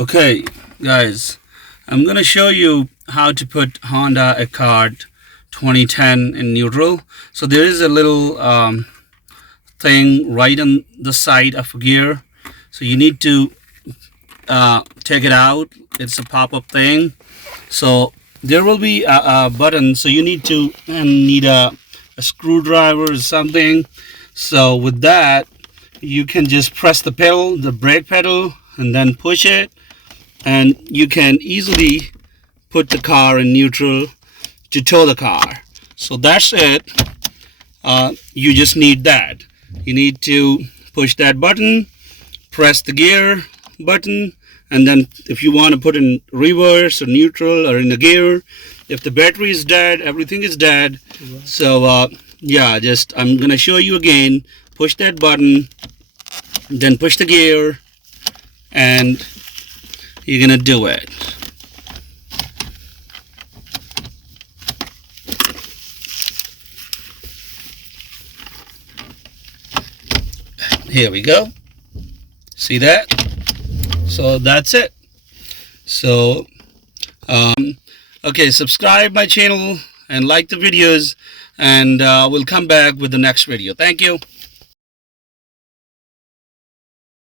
Okay, guys, I'm gonna show you how to put Honda Accord 2010 in neutral. So there is a little thing right on the side of a gear. So you need to take it out. It's a pop-up thing. So there will be a button. So you need a screwdriver or something. So with that, you can just press the pedal, the brake pedal, and then push it, and you can easily put the car in neutral to tow the car. So that's it. You just need that. You need to push that button, press the gear button, and then if you want to put in reverse or neutral or in the gear, if the battery is dead, everything is dead. So yeah, just I'm gonna show you again. Push that button, then push the gear, and you're gonna do it. Here we go. See that? So that's it. So okay, subscribe my channel and like the videos, and we'll come back with the next video. Thank you.